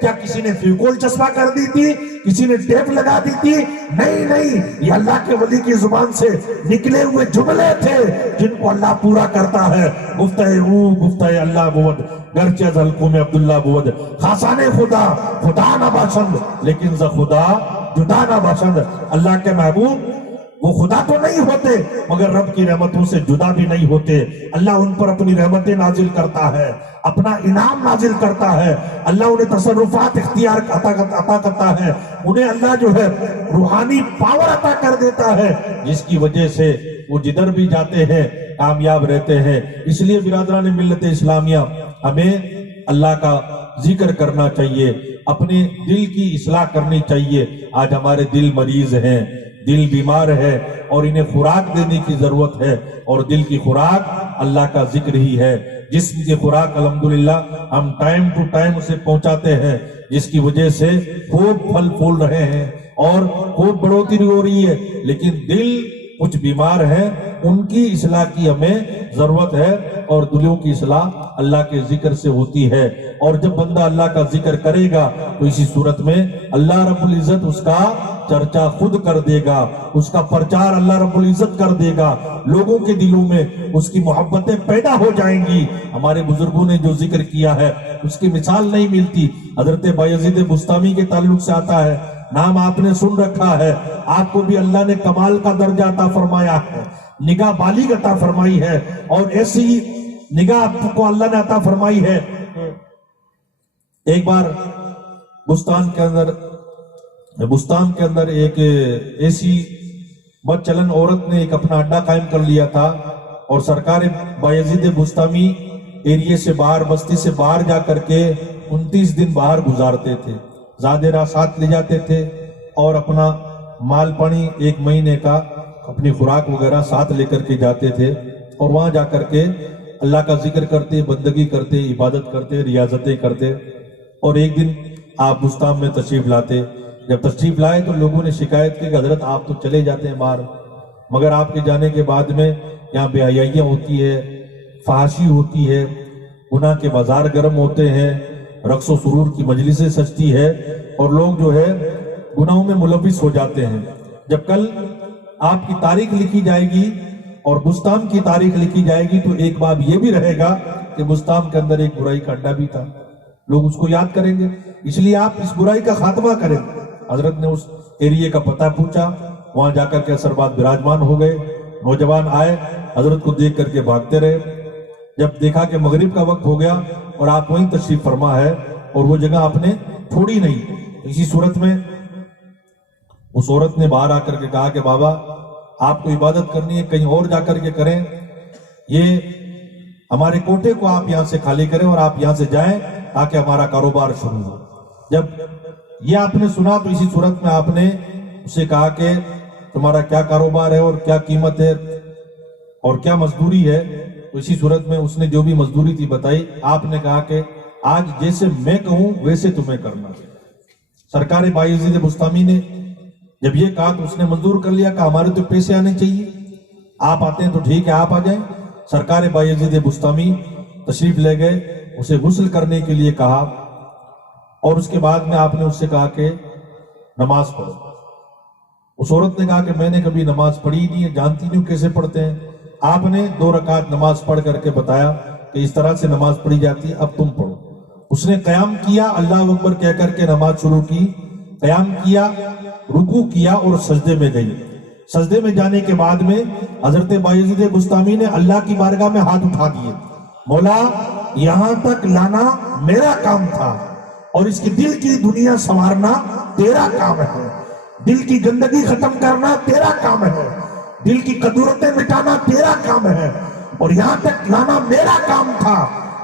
کیا کسی نے فیوکول چسپا کر دی تھی؟ کسی نے ٹیپ لگا دی تھی؟ نہیں، یہ اللہ کے ولی کی زبان سے نکلے ہوئے جملے تھے جن کو اللہ پورا کرتا ہے۔ گفتہ او گفتہ اللہ بود، گرچہ از حلقوں میں عبداللہ بود، خاصان خدا نہ باشند لیکن ز خدا جدا نہ باشند۔ اللہ کے محبوب وہ خدا تو نہیں ہوتے مگر رب کی رحمتوں سے جدا بھی نہیں ہوتے۔ اللہ ان پر اپنی رحمتیں نازل کرتا ہے، اپنا انعام نازل کرتا ہے، اللہ انہیں تصرفات اختیار عطا کرتا ہے، انہیں اللہ جو ہے روحانی پاور عطا کر دیتا ہے جس کی وجہ سے وہ جدھر بھی جاتے ہیں کامیاب رہتے ہیں۔ اس لیے برادران ملت اسلامیہ ہمیں اللہ کا ذکر کرنا چاہیے، اپنے دل کی اصلاح کرنی چاہیے۔ آج ہمارے دل مریض ہیں، دل بیمار ہے اور انہیں خوراک دینے کی ضرورت ہے، اور دل کی خوراک اللہ کا ذکر ہی ہے۔ جسم کی خوراک الحمدللہ ہم ٹائم ٹو ٹائم اسے پہنچاتے ہیں، جس کی وجہ سے خوب پھل پھول رہے ہیں اور خوب بڑھوتری ہو رہی ہے، لیکن دل کچھ بیمار ہیں، ان کی اصلاح کی ہمیں ضرورت ہے، اور دلوں کی اصلاح اللہ کے ذکر سے ہوتی ہے۔ اور جب بندہ اللہ کا ذکر کرے گا تو اسی صورت میں اللہ رب العزت اس کا چرچا خود کر دے گا، اس کا پرچار اللہ رب العزت کر دے گا، لوگوں کے دلوں میں اس کی محبتیں پیدا ہو جائیں گی۔ ہمارے بزرگوں نے جو ذکر کیا ہے اس کی مثال نہیں ملتی۔ حضرت بایزید بستامی کے تعلق سے آتا ہے، نام آپ نے سن رکھا ہے، آپ کو بھی اللہ نے کمال کا درجہ عطا فرمایا ہے، نگاہ بالغ عطا فرمائی ہے، اور ایسی نگاہ آپ کو اللہ نے عطا فرمائی ہے۔ ایک بار بستان کے اندر ایک ایسی بد چلن عورت نے ایک اپنا اڈا قائم کر لیا تھا، اور سرکار بایزید بستامی ایریے سے باہر، بستی سے باہر جا کر کے 29 دن باہر گزارتے تھے، زادے راہ ساتھ لے جاتے تھے اور اپنا مال پانی 1 مہینے کا اپنی خوراک وغیرہ ساتھ لے کر کے جاتے تھے، اور وہاں جا کر کے اللہ کا ذکر کرتے، بندگی کرتے، عبادت کرتے، ریاضتیں کرتے۔ اور ایک دن آپ بستان میں تشریف لاتے، جب تشریف لائے تو لوگوں نے شکایت کی کہ حضرت آپ تو چلے جاتے ہیں باہر، مگر آپ کے جانے کے بعد میں یہاں بے حیائیاں ہوتی ہے، فحاشی ہوتی ہے، گناہ کے بازار گرم ہوتے ہیں، رقص و سرور کی مجلسیں سجتی ہے، اور لوگ جو ہے گناہوں میں ملوث ہو جاتے ہیں۔ جب کل آپ کی تاریخ لکھی جائے گی اور بستان کی تاریخ لکھی جائے گی تو ایک باب یہ بھی رہے گا کہ بستان کے اندر ایک برائی کا اڈا بھی تھا، لوگ اس کو یاد کریں گے، اس لیے آپ اس برائی کا خاتمہ کریں۔ حضرت نے اس ایریے کا پتہ پوچھا، وہاں جا کر کے اثر بعد براجمان ہو گئے، نوجوان آئے، حضرت کو دیکھ کر کے بھاگتے رہے، جب دیکھا کہ مغرب کا وقت ہو گیا اور آپ وہیں تشریف فرما ہے اور وہ جگہ آپ نے چھوڑی نہیں، اسی صورت میں اس عورت نے باہر آ کر کے کہا کہ بابا آپ کو عبادت کرنی ہے کہیں اور جا کر کے کریں، یہ ہمارے کوٹے کو آپ یہاں سے خالی کریں اور آپ یہاں سے جائیں تاکہ ہمارا کاروبار شروع ہو۔ جب یہ آپ نے سنا تو اسی صورت میں آپ نے اسے کہا کہ تمہارا کیا کاروبار ہے اور کیا قیمت ہے اور کیا مزدوری ہے، تو اسی صورت میں اس نے جو بھی مزدوری تھی بتائی، آپ نے کہا کہ آج جیسے میں کہوں ویسے تمہیں کرنا۔ سرکار بایزید بستامی نے جب یہ کہا تو اس نے منظور کر لیا کہ ہمارے تو پیسے آنے چاہیے، آپ آتے ہیں تو ٹھیک ہے آپ آ جائیں۔ سرکار بایزید بستامی تشریف لے گئے، اسے غسل کرنے کے لیے کہا اور اس کے بعد میں آپ نے اس سے کہا کہ نماز پڑھو۔ اس عورت نے کہا کہ میں نے کبھی نماز پڑھی نہیں ہے، جانتی نہیں کیسے پڑھتے ہیں۔ آپ نے 2 رکعت نماز پڑھ کر کے بتایا کہ اس طرح سے نماز پڑھی جاتی ہے، اب تم پڑھو۔ اس نے قیام کیا، اللہ اکبر کہہ کر کے نماز شروع کی، قیام کیا، رکوع کیا اور سجدے میں گئی۔ سجدے میں جانے کے بعد میں حضرت بایزید بستامی نے اللہ کی بارگاہ میں ہاتھ اٹھا دیے، مولا یہاں تک لانا میرا کام تھا اور اس کی دل کی دنیا سنوارنا تیرا کام ہے، دل کی گندگی ختم کرنا تیرا کام ہے، دل کی قدورتیں مٹانا تیرا کام ہے، اور یہاں تک لانا میرا کام تھا۔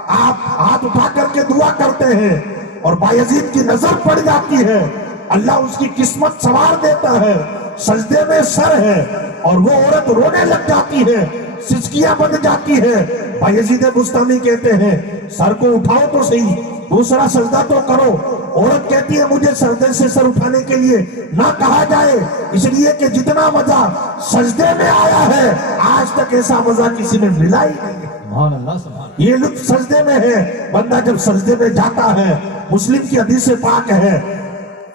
آپ ہاتھ اٹھا کر کے دعا کرتے ہیں اور بایزید کی نظر پڑ جاتی ہے، اللہ اس کی قسمت سنوار دیتا ہے، سجدے میں سر ہے اور وہ عورت رونے لگ جاتی ہے، سسکیاں بن جاتی ہے۔ بایزید بستامی کہتے ہیں سر کو اٹھاؤ تو صحیح، دوسرا سجدہ تو کرو۔ عورت کہتی ہے مجھے سجدے سے سر اٹھانے کے لیے نہ کہا جائے، اس لیے کہ جتنا مزہ سجدے میں آیا ہے آج تک ایسا مزہ کسی نے ملا ہی نہیں ہے۔ سبحان اللہ، سبحان اللہ۔ یہ لطف سجدے میں ہے۔ بندہ جب سجدے میں جاتا ہے، مسلم کی حدیث پاک ہے،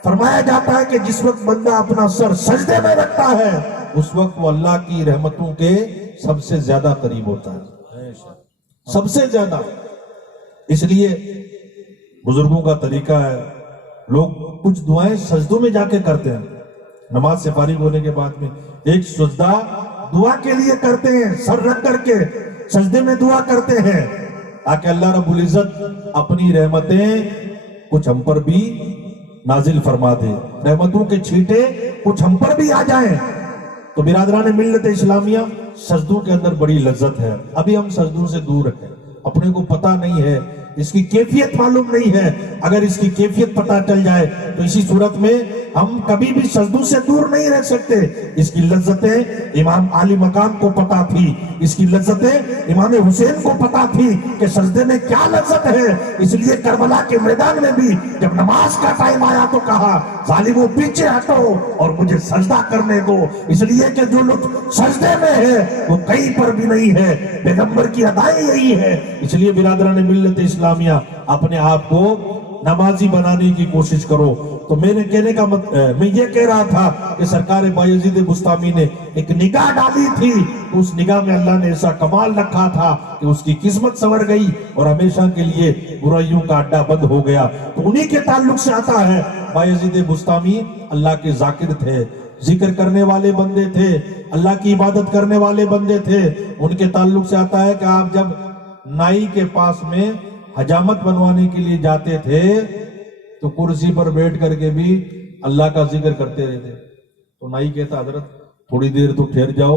فرمایا جاتا ہے کہ جس وقت بندہ اپنا سر سجدے میں رکھتا ہے اس وقت وہ اللہ کی رحمتوں کے سب سے زیادہ قریب ہوتا ہے، سب سے زیادہ۔ اس لیے بزرگوں کا طریقہ ہے، لوگ کچھ دعائیں سجدوں میں جا کے کرتے ہیں، نماز سے فارغ ہونے کے بعد میں ایک سجدہ دعا کے لیے کرتے ہیں، سر رکھ کر کے سجدے میں دعا کرتے ہیں تاکہ اللہ رب العزت اپنی رحمتیں کچھ ہم پر بھی نازل فرما دے، رحمتوں کے چھینٹے کچھ ہم پر بھی آ جائیں۔ تو برادران ملت اسلامیہ، سجدوں کے اندر بڑی لذت ہے۔ ابھی ہم سجدوں سے دور ہیں، اپنے کو پتہ نہیں ہے، اس کی کیفیت معلوم نہیں ہے۔ اگر اس کی کیفیت پتہ چل جائے تو اسی صورت میں ہم کبھی بھی سجدوں سے دور نہیں رہ سکتے۔ اس کی لذتیں امام عالی مقام کو پتہ تھی، اس کی لذتیں امام حسین کو پتہ تھی کہ سجدے میں کیا لذت ہے۔ اس لیے کربلا کے میدان میں بھی جب نماز کا ٹائم آیا تو کہا ظالموں پیچھے ہٹو اور مجھے سجدہ کرنے دو، اس لیے کہ جو لطف سجدے میں ہے وہ کہیں پر بھی نہیں ہے۔ پیغمبر کی ادائیں یہی ہے۔ اس لیے برادران ملت اسلامیہ، اپنے آپ کو نمازی بنانے کی کوشش کرو۔ تو میرے کہنے کا میں یہ کہہ رہا تھا کہ سرکار بایزید بستامی نے ایک نگاہ ڈالی تھی، تو اس نگاہ میں اللہ نے ایسا کمال رکھا تھا کہ اس کی قسمت سنور گئی اور ہمیشہ کے لیے برائیوں کا اڈا بند ہو گیا۔ تو انہی کے تعلق سے آتا ہے بایزید بستامی اللہ کے ذاکر تھے، ذکر کرنے والے بندے تھے، اللہ کی عبادت کرنے والے بندے تھے۔ ان کے تعلق سے آتا ہے کہ آپ جب نائی کے پاس میں حجامت بنوانے کے لیے جاتے تھے تو کرسی پر بیٹھ کر کے بھی اللہ کا ذکر کرتے رہتے۔ تو نائی کہتا حضرت تھوڑی دیر تو ٹھہر جاؤ،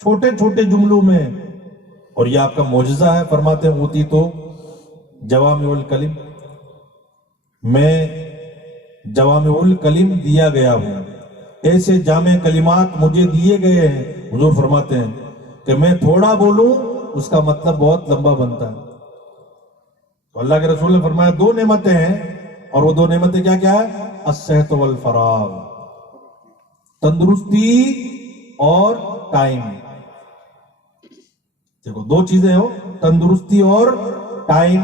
چھوٹے چھوٹے جملوں میں. اور یہ آپ کا معجزہ ہے. فرماتے ہیں اوتی تو جوامع الکلم، میں جوامع الکلم دیا گیا ہوں، ایسے جامع کلمات مجھے دیے گئے ہیں. حضور فرماتے ہیں کہ میں تھوڑا بولوں اس کا مطلب بہت لمبا بنتا ہے. تو اللہ کے رسول نے فرمایا دو نعمتیں ہیں، اور وہ دو نعمتیں کیا کیا ہے؟ الصحت والفراغ، تندرستی اور ٹائم. دیکھو دو چیزیں ہو، تندرستی اور ٹائم.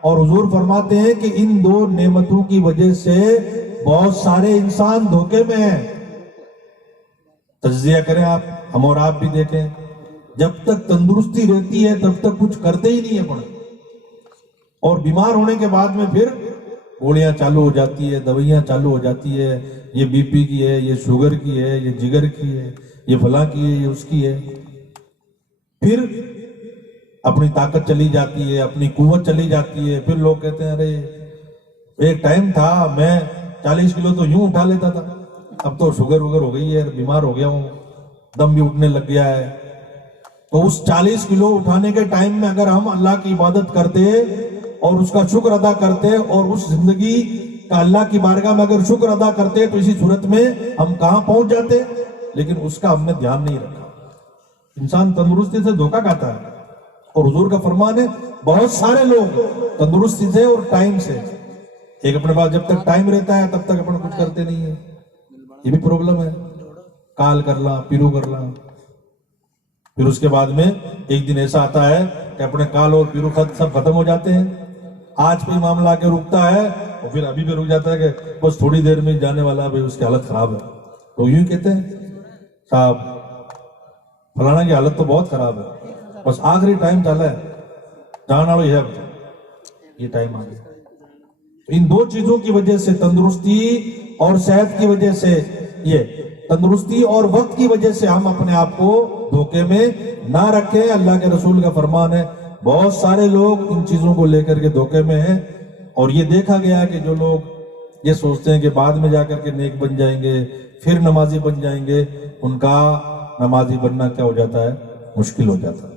اور حضور فرماتے ہیں کہ ان دو نعمتوں کی وجہ سے بہت سارے انسان دھوکے میں ہیں. تجزیہ کریں آپ، ہم اور آپ بھی دیکھیں، جب تک تندرستی رہتی ہے تب تک کچھ کرتے ہی نہیں ہے پڑے، اور بیمار ہونے کے بعد میں پھر گولیاں چالو ہو جاتی ہے، دوائیاں چالو ہو جاتی ہے، یہ بی پی کی ہے، یہ شوگر کی ہے، یہ جگر کی ہے، یہ فلاں کی ہے، یہ اس کی ہے. پھر اپنی طاقت چلی جاتی ہے، اپنی قوت چلی جاتی ہے. پھر لوگ کہتے ہیں ارے ایک ٹائم تھا میں 40 کلو تو یوں اٹھا لیتا تھا، اب تو شوگر وگر ہو گئی ہے، بیمار ہو گیا ہوں، دم بھی اٹھنے لگ گیا ہے. تو اس 40 کلو اٹھانے کے ٹائم میں اگر ہم اللہ کی عبادت کرتے اور اس کا شکر ادا کرتے اور اس زندگی کا اللہ کی بارگاہ میں اگر شکر ادا کرتے تو اسی صورت میں ہم کہاں پہنچ جاتے. لیکن اس کا ہم نے دھیان نہیں رکھا. انسان تندرستی سے دھوکہ کھاتا ہے. اور حضور کا فرمان ہے بہت سارے لوگ تندرستی سے اور ٹائم سے، ایک اپنے پاس جب تک ٹائم رہتا ہے تب تک اپنا کچھ کرتے نہیں ہے. یہ بھی پرابلم ہے. کال کر لا، پیرو کر لا، پھر اس کے بعد میں ایک دن ایسا آتا ہے کہ اپنے کال اور پیرو خط سب ختم ہو جاتے ہیں. آج پہ معاملہ آ کے رکتا ہے اور پھر ابھی پہ رک جاتا ہے کہ بس تھوڑی دیر میں جانے والا ہے، اس کی حالت خراب ہے. تو یوں کہتے ہیں صاحب فلانا کی حالت تو بہت خراب ہے، بس آخری ٹائم چلا ہے جانا والا یہ ٹائم آ گیا. ان دو چیزوں کی وجہ سے، تندرستی اور صحت کی وجہ سے، یہ تندرستی اور وقت کی وجہ سے ہم اپنے آپ کو دھوکے میں نہ رکھیں. اللہ کے رسول کا فرمان ہے بہت سارے لوگ ان چیزوں کو لے کر کے دھوکے میں ہیں. اور یہ دیکھا گیا کہ جو لوگ یہ سوچتے ہیں کہ بعد میں جا کر کے نیک بن جائیں گے، پھر نمازی بن جائیں گے، ان کا نمازی بننا کیا ہو جاتا ہے؟ مشکل ہو جاتا ہے.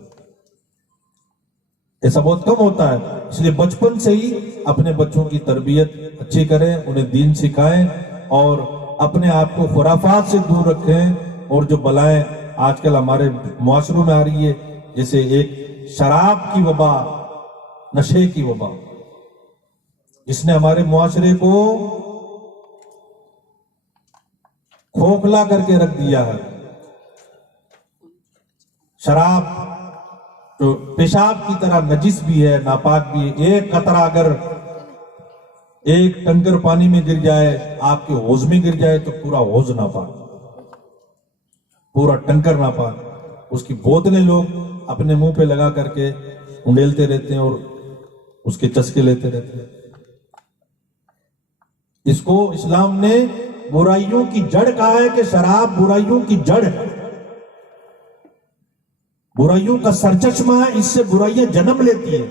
ایسا بہت کم ہوتا ہے. اس لیے بچپن سے ہی اپنے بچوں کی تربیت اچھی کریں، انہیں دین سکھائیں اور اپنے آپ کو خرافات سے دور رکھیں. اور جو بلائیں آج کل ہمارے معاشروں میں آ رہی ہے، جیسے ایک شراب کی وبا، نشے کی وبا، جس نے ہمارے معاشرے کو کھوکھلا کر کے رکھ دیا ہے. شراب جو پیشاب کی طرح نجس بھی ہے، ناپاک بھی ہے. ایک قطرہ اگر ایک ٹنکر پانی میں گر جائے، آپ کے حوض میں گر جائے تو پورا حوض ناپاک، پورا ٹنکر ناپاک. اس کی بوتلیں لوگ اپنے منہ پہ لگا کر کے انڈیلتے رہتے ہیں اور اس کے چسکے لیتے رہتے ہیں. اس کو اسلام نے برائیوں کی جڑ کہا ہے کہ شراب برائیوں کی جڑ ہے، برائیوں کا سرچشمہ ہے. اس سے برائیاں جنم لیتی ہیں.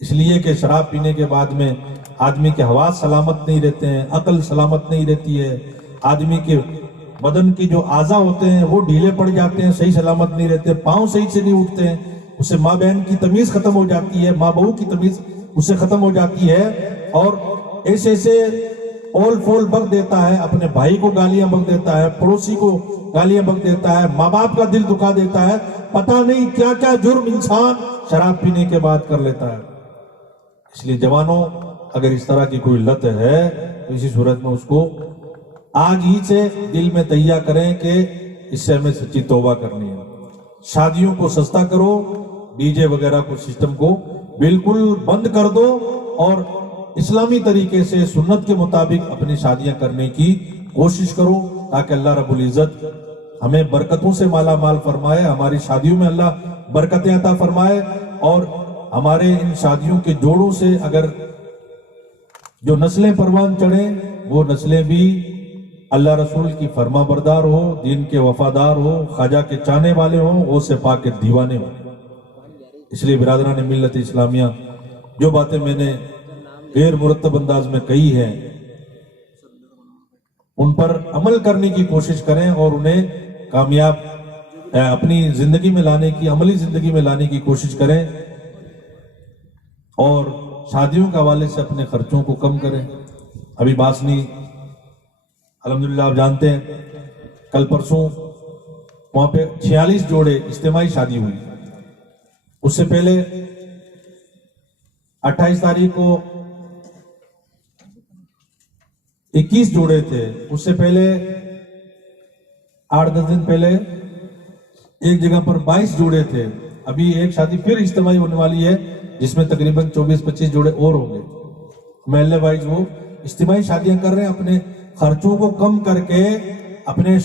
اس لیے کہ شراب پینے کے بعد میں آدمی کے حواس سلامت نہیں رہتے ہیں، عقل سلامت نہیں رہتی ہے، آدمی کے بدن کی جو اعضاء ہوتے ہیں وہ ڈھیلے پڑ جاتے ہیں، صحیح سلامت نہیں رہتے، پاؤں صحیح سے نہیں اٹھتے ہیں. اس سے ماں بہن کی تمیز ختم ہو جاتی ہے، ماں بہو کی تمیز اس سے ختم ہو جاتی ہے. اور ایسے ایسے اول فول بک دیتا ہے، اپنے بھائی کو گالیاں بک دیتا ہے، پڑوسی کو گالیاں بک دیتا ہے، ماں باپ کا دل دکھا دیتا ہے. پتہ نہیں کیا کیا جرم انسان شراب پینے کے بعد کر لیتا ہے. اس لیے جوانوں، اگر اس طرح کی کوئی لت ہے تو اسی صورت میں اس کو آج ہی سے دل میں تہیہ کریں کہ اس سے ہمیں سچی توبہ کرنی ہے. شادیوں کو سستا کرو، ڈی جے وغیرہ کو سسٹم کو بالکل بند کر دو اور اسلامی طریقے سے سنت کے مطابق اپنی شادیاں کرنے کی کوشش کرو تاکہ اللہ رب العزت ہمیں برکتوں سے مالا مال فرمائے، ہماری شادیوں میں اللہ برکتیں عطا فرمائے. اور ہمارے ان شادیوں کے جوڑوں سے اگر جو نسلیں پروان چڑھیں وہ نسلیں بھی اللہ رسول کی فرما بردار ہو، دین کے وفادار ہو، خواجہ کے چاہنے والے ہوں، وہ سے پاک کے دیوانے ہوں. اس لیے برادران ملت اسلامیہ، جو باتیں میں نے غیر مرتب انداز میں کہی ہیں ان پر عمل کرنے کی کوشش کریں اور انہیں کامیاب اپنی زندگی میں لانے کی، عملی زندگی میں لانے کی کوشش کریں اور شادیوں کے حوالے سے اپنے خرچوں کو کم کریں. ابھی باسنی الحمدللہ آپ جانتے ہیں کل پرسوں وہاں پہ 46 جوڑے اجتماعی شادی ہوئی. اس سے پہلے 28 تاریخ کو 21 جوڑے تھے. اس سے پہلے 8-10 دن پہلے ایک جگہ پر 22 جوڑے تھے. ابھی ایک شادی پھر اجتماعی ہونے والی ہے جس میں تقریباً 24-25 جوڑے اور ہوں گے. محلے وائز وہ اجتماعی شادیاں کر رہے ہیں اپنے خرچوں کو کم کر کے اپنے